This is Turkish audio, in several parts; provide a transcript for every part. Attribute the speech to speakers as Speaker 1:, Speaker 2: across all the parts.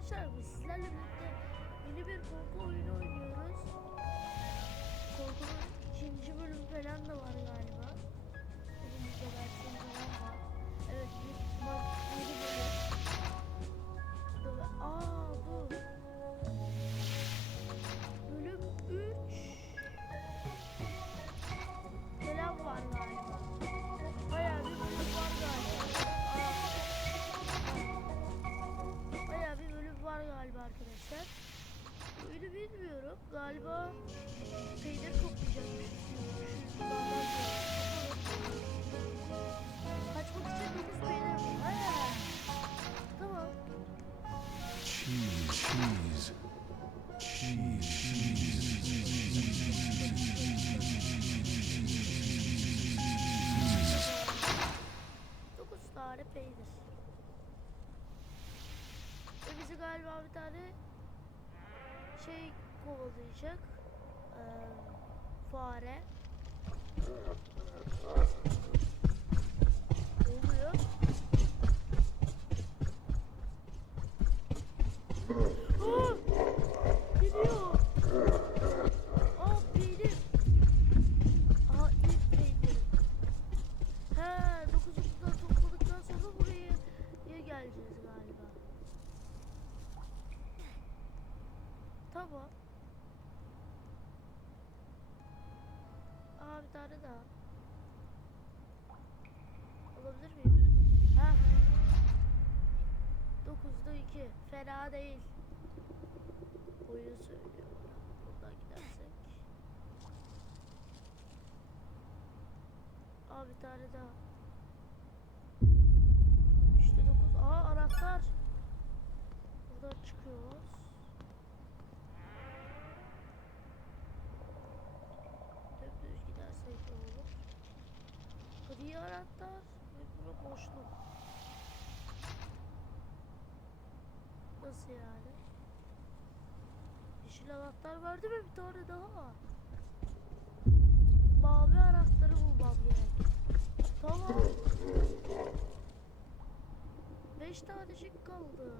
Speaker 1: arkadaşlar biz sizlerle birlikte yeni bir korku oyunu oynuyoruz. Korkunun ikinci bölümü falan da var galiba. Elimizde versiyon falan var. Evet büyük ihtimal yeni bölüm. Aa dur. Galiba bir tane şey kovalayacak. Ee, fare. Oluyor? Aa! Geliyor. Aa peynir. Aha ilk peynir. He, dokuzuncudan topladıktan sonra buraya buraya geleceğiz galiba. Tamam. Aa bir tane daha. Alabilir miyim? Ha. Dokuzda iki. Fena değil. Oyun söylüyor. Buradan gidersek. Aa bir tane daha. İşte dokuz. Aa anahtar. Buradan çıkıyoruz. Dümdüz gidersek olur? Gri anahtar Nasıl yani? Yeşil anahtar verdi mi bir tane daha? Mavi anahtarı bulmam gerek. Tamam. Beş tanecik kaldı.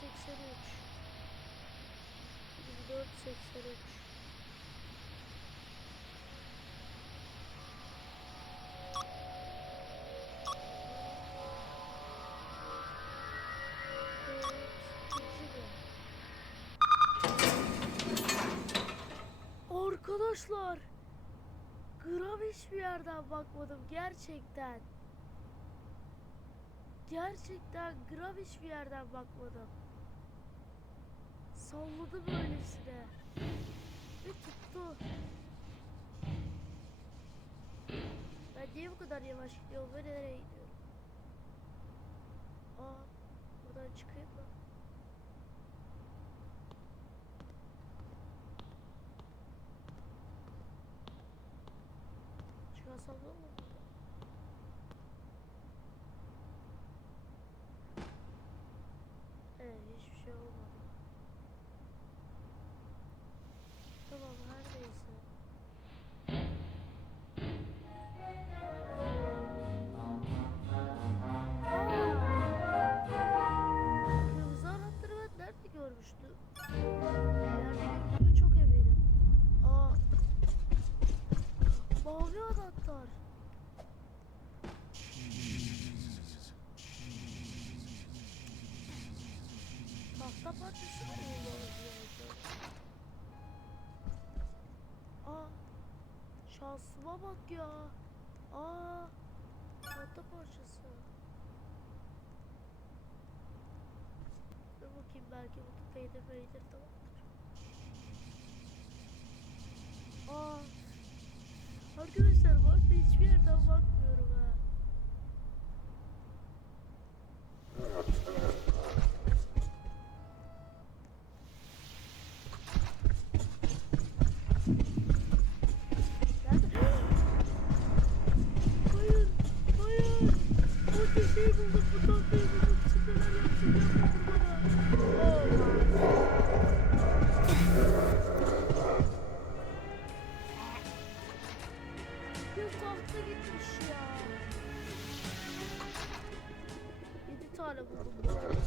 Speaker 1: 84 83 Arkadaşlar gram hiçbir yerden bakmadım gerçekten. Gerçekten gram hiçbir yerden bakmadım. Salladı böylesine. Ve tuttu. Ben niye bu kadar yavaş gidiyorum ve nereye gidiyorum? Aa, buradan çıkayım mı? Çıkarsam ne? Kapatırsın mı? Aa. Şansıma bak ya. Aa. Tahta parçası. Dur bakayım belki bu peynir peynir tamamdır. Aa. Arkadaşlar bu hiçbir yerden bakmıyor. Köşeyi bulduk, bu tahtayı bulduk. Şimdi neler yaptım yapmadım bana. Bir tahta gitmiş ya. Yedi tane buldum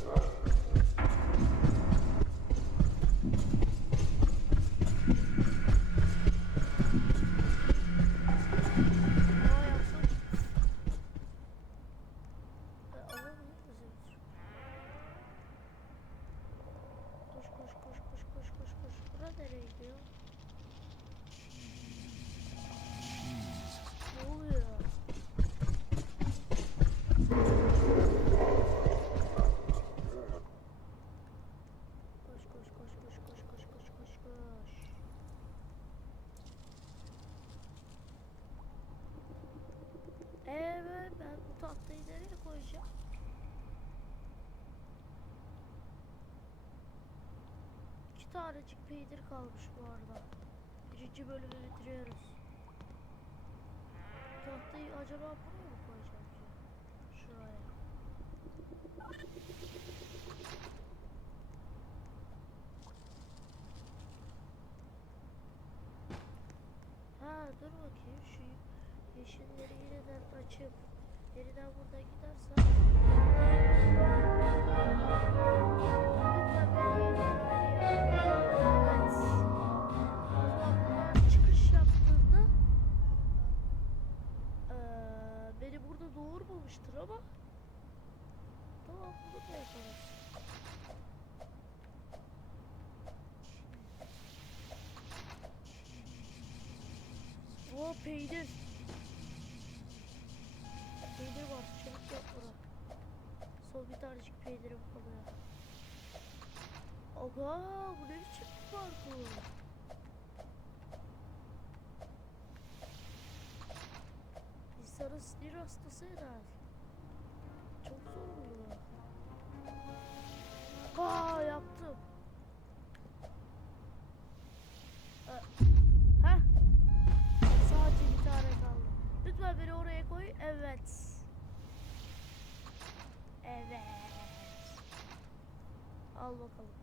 Speaker 1: tanecik peynir kalmış bu arada. Birinci bölümü bitiriyoruz. Tahtayı acaba buraya mı koyacağım ki? Şuraya. Ha dur bakayım şu yeşilleri yeniden açıp yeniden buradan gidersem Lütfen beni çıkış yaptığında eee, beni burada doğurmamıştır ama tamam bunu da yaparız. O peynir. Peynir var. Çabuk yap bunu. Son bir tanecik peynirim kalıyor. Aga bu ne biçim bir parkur? İnsanın sinir hastası herhalde. Çok zorlu. Aa yaptım. Heh. Sadece bir tane. Lütfen beni oraya koy. Evet. Evet. Al bakalım.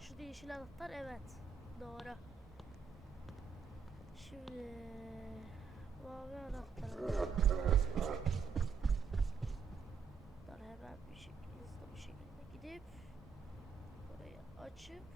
Speaker 1: Şu yeşil anahtar evet. Doğru. Şimdi mavi anahtar. Buradan hemen bir şekilde hızlı bir şekilde gidip burayı açıp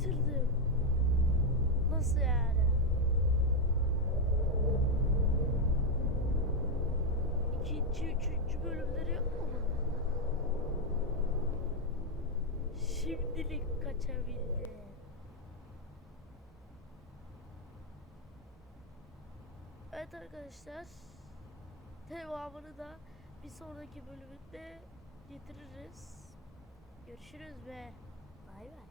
Speaker 1: bitirdim. Nasıl yani? İkinci, üçüncü bölümleri yok mu? Şimdilik kaçabildi. Evet arkadaşlar. Devamını da bir sonraki bölümünde getiririz. Görüşürüz ve bay bay.